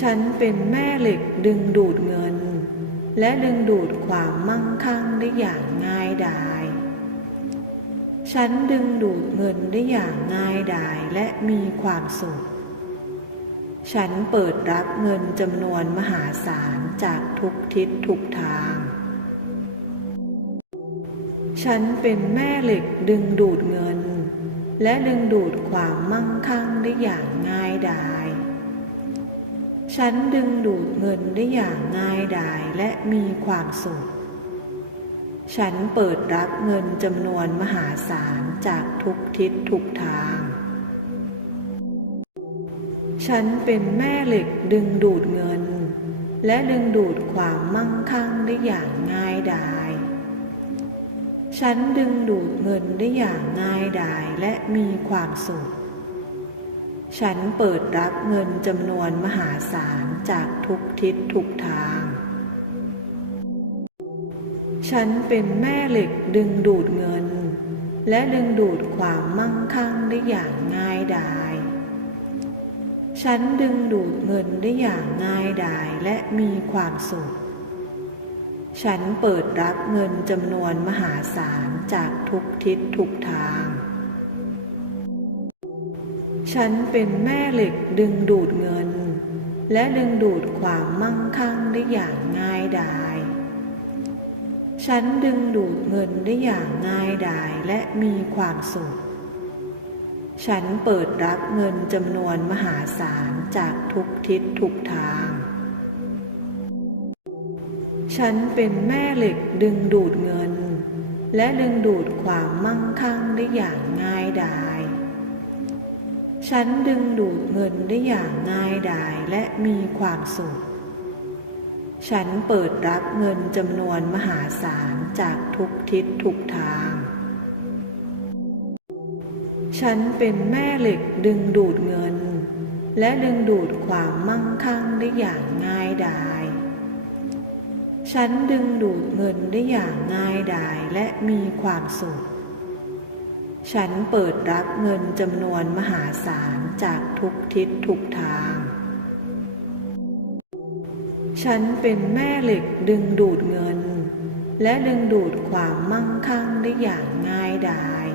ฉันเป็นแม่เหล็กดึงดูดเงิน และดึงดูดความมั่งคั่งได้อย่างง่ายดาย ฉันดึงดูดเงินได้อย่างง่ายดายและมีความสุข ฉันเปิดรับเงินจำนวนมหาศาลจากทุกทิศทุกทาง ฉันเป็นแม่เหล็กดึงดูดเงิน และดึงดูดความมั่งคั่งได้อย่างง่ายดาย ฉันดึงดูดเงินได้อย่างง่ายดายและมีความสุข ฉันเปิดรับเงินจำนวนมหาศาลจากทุกทิศทุกทาง ฉันเป็นแม่เหล็กดึงดูดเงิน และดึงดูดความมั่งคั่งได้อย่างง่ายดาย ฉันดึงดูดเงินได้อย่างง่ายดายและมีความสุข ฉันเปิดรับเงินจำนวนมหาศาลจากทุกทิศทุกทาง ฉันเป็นแม่เหล็กดึงดูดเงิน และดึงดูดความมั่งคั่งได้อย่างง่ายดาย ฉันดึงดูดเงินได้อย่างง่ายดายและมีความสุข ฉันเปิดรับเงินจำนวนมหาศาลจากทุกทิศทุกทาง ฉันเป็นแม่เหล็กดึงดูดเงิน และดึงดูดความมั่งคั่งได้อย่างง่ายดาย ฉันดึงดูดเงินได้อย่างง่ายดายและมีความสุข ฉันเปิดรับเงินจำนวนมหาศาลจากทุกทิศทุกทาง ฉันเป็นแม่เหล็กดึงดูดเงิน และดึงดูดความมั่งคั่งได้อย่างง่ายดาย ฉันดึงดูดเงินได้อย่างง่ายดายและมีความสุข ฉันเปิดรับเงินจำนวนมหาศาลจากทุกทิศทุกทาง ฉันเป็นแม่เหล็กดึงดูดเงิน และดึงดูดความมั่งคั่งได้อย่างง่ายดาย ฉันดึงดูดเงินได้อย่างง่ายดายและมีความสุข ฉันเปิดรับเงินจำนวนมหาศาลจากทุกทิศทุกทาง ฉันเป็นแม่เหล็กดึงดูดเงิน และดึงดูดความมั่งคั่งได้อย่างง่ายดาย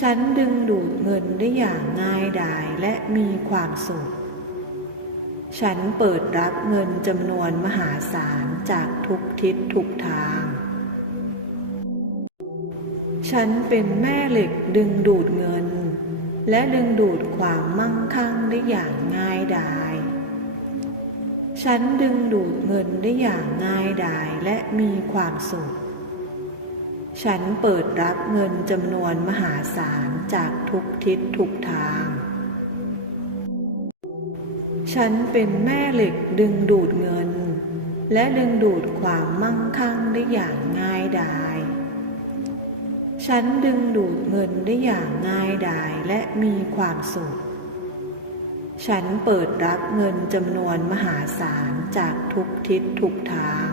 ฉันดึงดูดเงินได้อย่างง่ายดายและมีความสุข ฉันเปิดรับเงินจำนวนมหาศาลจากทุกทิศทุกทาง ฉันเป็นแม่เหล็กดึงดูดเงิน และดึงดูดความมั่งคั่งได้อย่างง่ายดาย ฉันดึงดูดเงินได้อย่างง่ายดายและมีความสุข ฉันเปิดรับเงินจำนวนมหาศาลจากทุกทิศทุกทาง ฉันเป็นแม่เหล็กดึงดูดเงิน และดึงดูดความมั่งคั่งได้อย่างง่ายดาย ฉันดึงดูดเงินได้อย่างง่ายดายและมีความสุข ฉันเปิดรับเงินจำนวนมหาศาลจากทุกทิศทุกทาง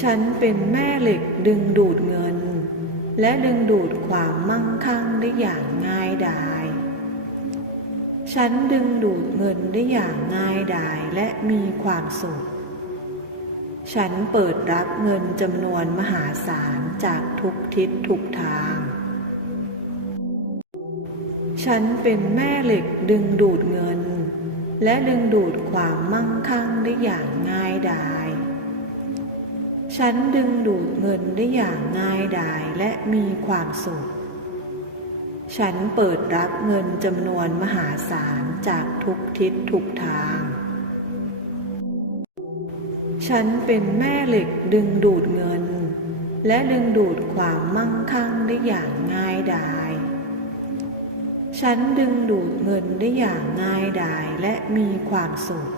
ฉันเป็นแม่เหล็กดึงดูดเงิน และดึงดูดความมั่งคั่งได้อย่างง่ายดาย ฉันดึงดูดเงินได้อย่างง่ายดายและมีความสุข ฉันเปิดรับเงินจำนวนมหาศาลจากทุกทิศทุกทาง ฉันเป็นแม่เหล็กดึงดูดเงิน และดึงดูดความมั่งคั่งได้อย่างง่ายดาย ฉันดึงดูดเงินได้อย่างง่ายดายและมีความสุข ฉันเปิดรับเงินจำนวนมหาศาลจากทุกทิศทุกทาง ฉันเป็นแม่เหล็กดึงดูดเงิน และดึงดูดความมั่งคั่งได้อย่างง่ายดาย ฉันดึงดูดเงินได้อย่างง่ายดายและมีความสุข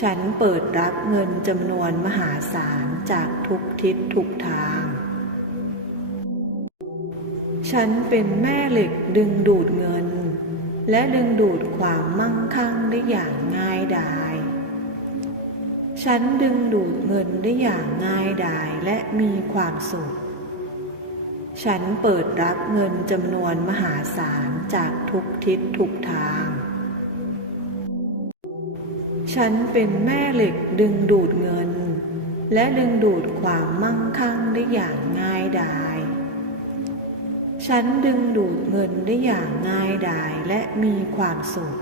ฉันเปิดรับเงินจำนวนมหาศาลจากทุกทิศทุกทาง ฉันเป็นแม่เหล็กดึงดูดเงิน และดึงดูดความมั่งคั่งได้อย่างง่ายดาย ฉันดึงดูดเงินได้อย่างง่ายดายและมีความสุข ฉันเปิดรับเงินจำนวนมหาศาลจากทุกทิศทุกทาง ฉันเป็นแม่เหล็กดึงดูดเงิน และดึงดูดความมั่งคั่งได้อย่างง่ายดาย ฉันดึงดูดเงินได้อย่างง่ายดายและมีความสุข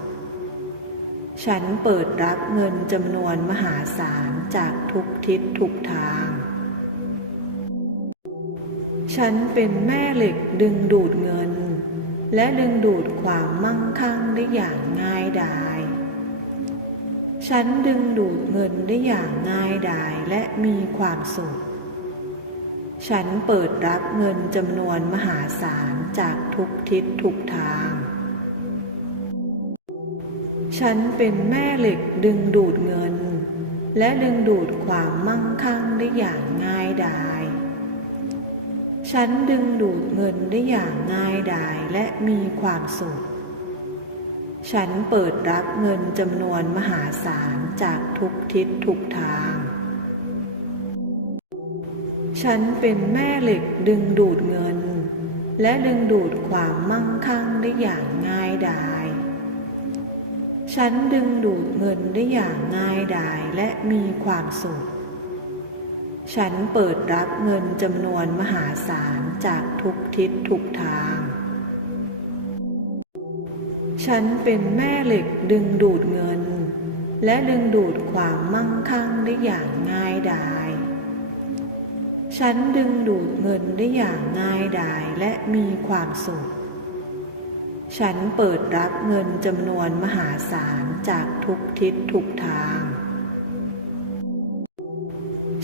ฉันเปิดรับเงินจำนวนมหาศาลจากทุกทิศทุกทาง ฉันเป็นแม่เหล็กดึงดูดเงิน และดึงดูดความมั่งคั่งได้อย่างง่ายดาย ฉันดึงดูดเงินได้อย่างง่ายดายและมีความสุข ฉันเปิดรับเงินจำนวนมหาศาลจากทุกทิศทุกทาง ฉันเป็นแม่เหล็กดึงดูดเงิน และดึงดูดความมั่งคั่งได้อย่างง่ายดาย ฉันดึงดูดเงินได้อย่างง่ายดายและมีความสุข ฉันเปิดรับเงินจำนวนมหาศาลจากทุกทิศทุกทาง ฉันเป็นแม่เหล็กดึงดูดเงิน และดึงดูดความมั่งคั่งได้อย่างง่ายดาย ฉันดึงดูดเงินได้อย่างง่ายดายและมีความสุข ฉันเปิดรับเงินจำนวนมหาศาลจากทุกทิศทุกทาง ฉันเป็นแม่เหล็กดึงดูดเงิน และดึงดูดความมั่งคั่งได้อย่างง่ายดาย ฉันดึงดูดเงินได้อย่างง่ายดายและมีความสุข ฉันเปิดรับเงินจำนวนมหาศาลจากทุกทิศทุกทาง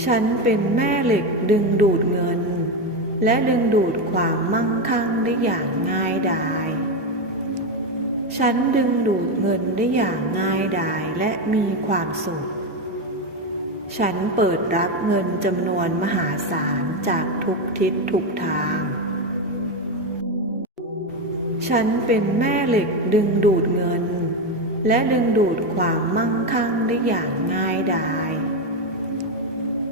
ฉันเป็นแม่เหล็กดึงดูดเงิน และดึงดูดความมั่งคั่งได้อย่างง่ายดาย ฉันดึงดูดเงินได้อย่างง่ายดายและมีความสุข ฉันเปิดรับเงินจำนวนมหาศาลจากทุกทิศทุกทาง ฉันเป็นแม่เหล็กดึงดูดเงิน และดึงดูดความมั่งคั่งได้อย่างง่ายดาย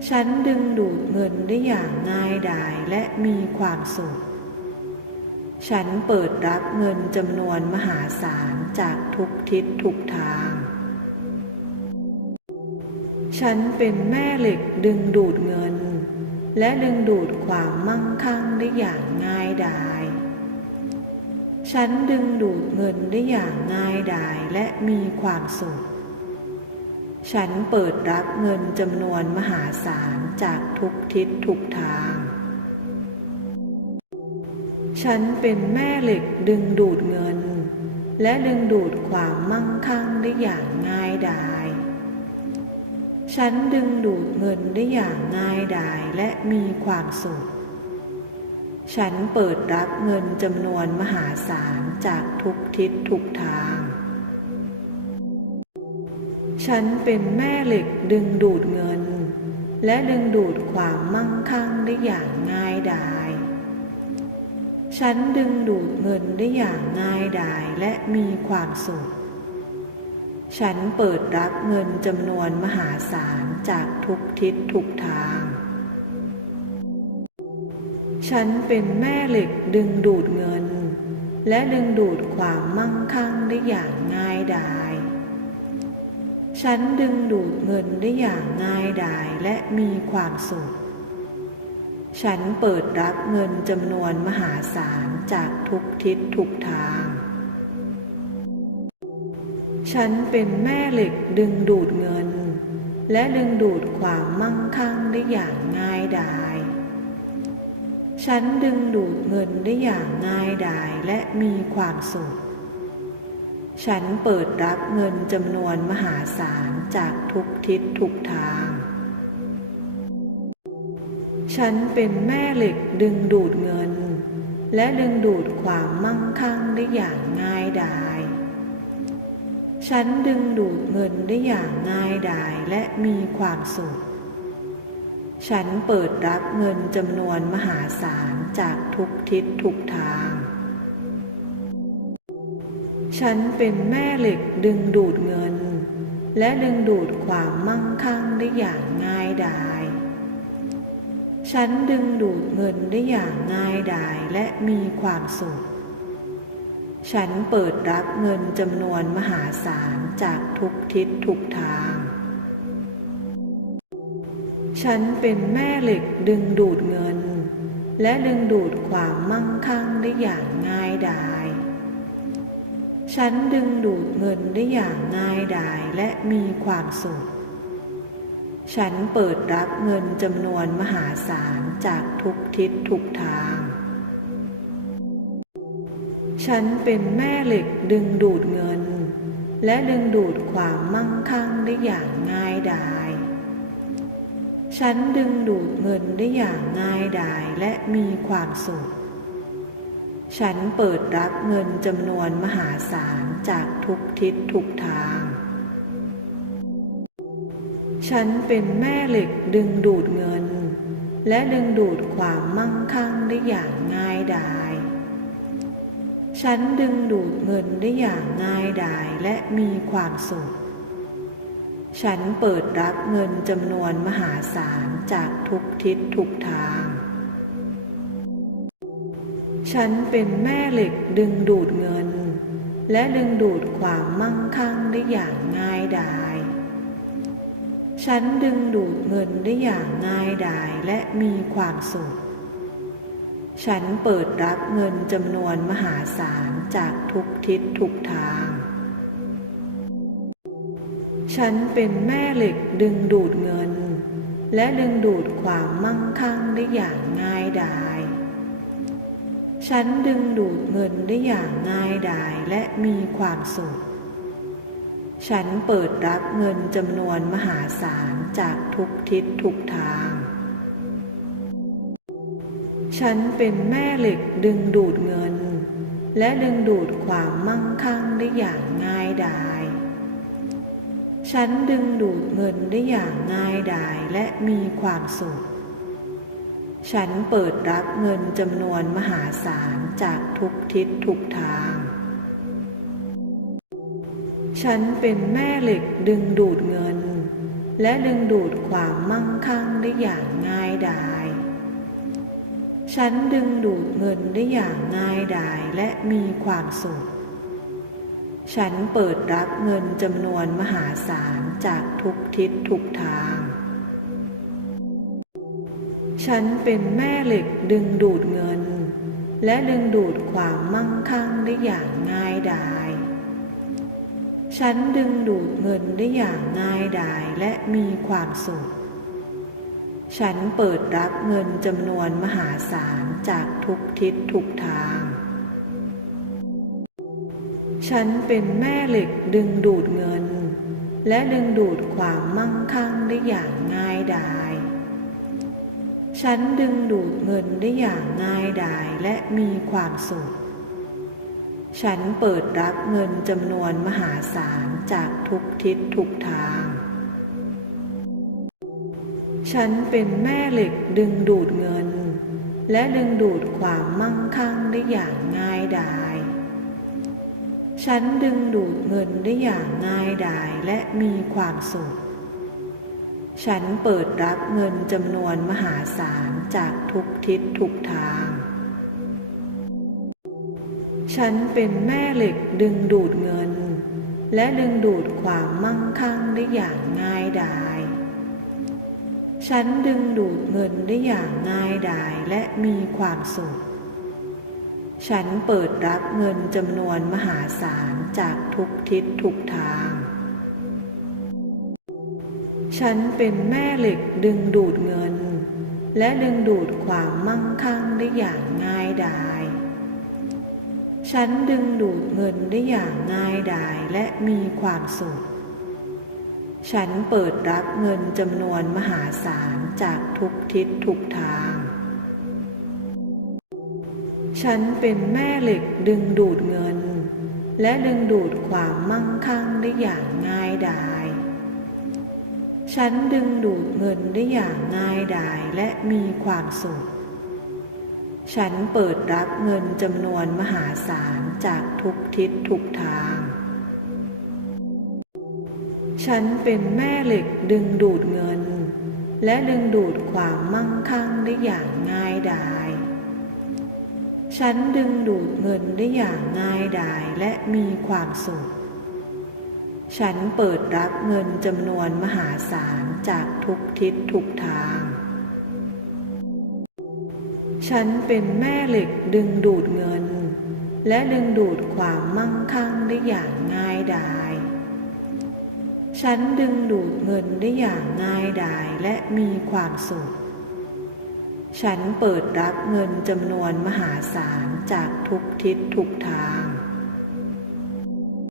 ฉันดึงดูดเงินได้อย่างง่ายดายและมีความสุข ฉันเปิดรับเงินจำนวนมหาศาลจากทุกทิศทุกทาง ฉันเป็นแม่เหล็กดึงดูดเงิน และดึงดูดความมั่งคั่งได้อย่างง่ายดาย ฉันดึงดูดเงินได้อย่างง่ายดายและมีความสุข ฉันเปิดรับเงินจำนวนมหาศาลจากทุกทิศทุกทาง ฉันเป็นแม่เหล็กดึงดูดเงิน และดึงดูดความมั่งคั่งได้อย่างง่ายดาย ฉันดึงดูดเงินได้อย่างง่ายดายและมีความสุข ฉันเปิดรับเงินจำนวนมหาศาลจากทุกทิศทุกทาง ฉันเป็นแม่เหล็กดึงดูดเงิน และดึงดูดความมั่งคั่งได้อย่างง่ายดาย ฉันดึงดูดเงินได้อย่างง่ายดายและมีความสุข ฉันเปิดรับเงินจำนวนมหาศาลจากทุกทิศทุกทาง ฉันเป็นแม่เหล็กดึงดูดเงิน และดึงดูดความมั่งคั่งได้อย่างง่ายดาย ฉันดึงดูดเงินได้อย่างง่ายดายและมีความสุข ฉันเปิดรับเงินจำนวนมหาศาลจากทุกทิศทุกทาง ฉันเป็นแม่เหล็กดึงดูดเงิน และดึงดูดความมั่งคั่งได้อย่างง่ายดาย ฉันดึงดูดเงินได้อย่างง่ายดายและมีความสุข ฉันเปิดรับเงินจำนวนมหาศาลจากทุกทิศทุกทาง ฉันเป็นแม่เหล็กดึงดูดเงิน และดึงดูดความมั่งคั่งได้อย่างง่ายดาย ฉันดึงดูดเงินได้อย่างง่ายดายและมีความสุข ฉันเปิดรับเงินจำนวนมหาศาลจากทุกทิศทุกทาง ฉันเป็นแม่เหล็กดึงดูดเงิน และดึงดูดความมั่งคั่งได้อย่างง่ายดาย ฉันดึงดูดเงินได้อย่างง่ายดายและมีความสุข ฉันเปิดรับเงินจำนวนมหาศาลจากทุกทิศทุกทาง ฉันเป็นแม่เหล็กดึงดูดเงิน และดึงดูดความมั่งคั่งได้อย่างง่ายดาย ฉันดึงดูดเงินได้อย่างง่ายดายและมีความสุข ฉันเปิดรับเงินจำนวนมหาศาลจากทุกทิศทุกทาง ฉันเป็นแม่เหล็กดึงดูดเงิน และดึงดูดความมั่งคั่งได้อย่างง่ายดาย ฉันดึงดูดเงินได้อย่างง่ายดายและมีความสุข ฉันเปิดรับเงินจำนวนมหาศาลจากทุกทิศทุกทาง ฉันเป็นแม่เหล็กดึงดูดเงิน และดึงดูดความมั่งคั่งได้อย่างง่ายดาย ฉันดึงดูดเงินได้อย่างง่ายดายและมีความสุข ฉันเปิดรับเงินจำนวนมหาศาลจากทุกทิศทุกทาง ฉันเป็นแม่เหล็กดึงดูดเงิน และดึงดูดความมั่งคั่งได้อย่างง่ายดาย ฉันดึงดูดเงินได้อย่างง่ายดายและมีความสุข ฉันเปิดรับเงินจำนวนมหาศาลจากทุกทิศทุกทาง ฉันเป็นแม่เหล็กดึงดูดเงิน และดึงดูดความมั่งคั่งได้อย่างง่ายดาย ฉันดึงดูดเงินได้อย่างง่ายดายและมีความสุข ฉันเปิดรับเงินจำนวนมหาศาลจากทุกทิศทุกทาง ฉันเป็นแม่เหล็กดึงดูดเงิน และดึงดูดความมั่งคั่งได้อย่างง่ายดาย ฉันดึงดูดเงินได้อย่างง่ายดายและมีความสุข ฉันเปิดรับเงินจำนวนมหาศาลจากทุกทิศทุกทาง ฉันเป็นแม่เหล็กดึงดูดเงิน และดึงดูดความมั่งคั่งได้อย่างง่ายดาย ฉันดึงดูดเงินได้อย่างง่ายดายและมีความสุข ฉันเปิดรับเงินจำนวนมหาศาลจากทุกทิศทุกทาง ฉันเป็นแม่เหล็กดึงดูดเงิน และดึงดูดความมั่งคั่งได้อย่างง่ายดาย ฉันดึงดูดเงินได้อย่างง่ายดายและมีความสุข ฉันเปิดรับเงินจำนวนมหาศาลจากทุกทิศทุกทาง ฉันเป็นแม่เหล็กดึงดูดเงิน และดึงดูดความมั่งคั่งได้อย่างง่ายดาย ฉันดึงดูดเงินได้อย่างง่ายดายและมีความสุข ฉันเปิดรับเงินจำนวนมหาศาลจากทุกทิศทุกทาง ฉันเป็นแม่เหล็กดึงดูดเงิน และดึงดูดความมั่งคั่งได้อย่างง่ายดาย ฉันดึงดูดเงินได้อย่างง่ายดายและมีความสุข ฉันเปิดรับเงินจำนวนมหาศาลจากทุกทิศทุกทาง ฉันเป็นแม่เหล็กดึงดูดเงิน และดึงดูดความมั่งคั่งได้อย่างง่ายดาย ฉันดึงดูดเงินได้อย่างง่ายดายและมีความสุข ฉันเปิดรับเงินจำนวนมหาศาลจากทุกทิศทุกทาง ฉันเป็นแม่เหล็กดึงดูดเงิน และดึงดูดความมั่งคั่งได้อย่างง่ายดาย ฉันดึงดูดเงินได้อย่างง่ายดายและมีความสุข ฉันเปิดรับเงินจำนวนมหาศาลจากทุกทิศทุกทาง ฉันเป็นแม่เหล็กดึงดูดเงิน และดึงดูดความมั่งคั่งได้อย่างง่ายดาย ฉันดึงดูดเงินได้อย่างง่ายดายและมีความสุข ฉันเปิดรับเงินจำนวนมหาศาลจากทุกทิศทุกทาง ฉันเป็นแม่เหล็กดึงดูดเงิน และดึงดูดความมั่งคั่งได้อย่างง่ายดาย ฉันดึงดูดเงินได้อย่างง่ายดายและมีความสุข ฉันเปิดรับเงินจำนวนมหาศาลจากทุกทิศทุกทาง ฉันเป็นแม่เหล็กดึงดูดเงิน และดึงดูดความมั่งคั่งได้อย่างง่ายดาย ฉันดึงดูดเงินได้อย่างง่ายดายและมีความสุข ฉันเปิดรับเงินจำนวนมหาศาลจากทุกทิศทุกทาง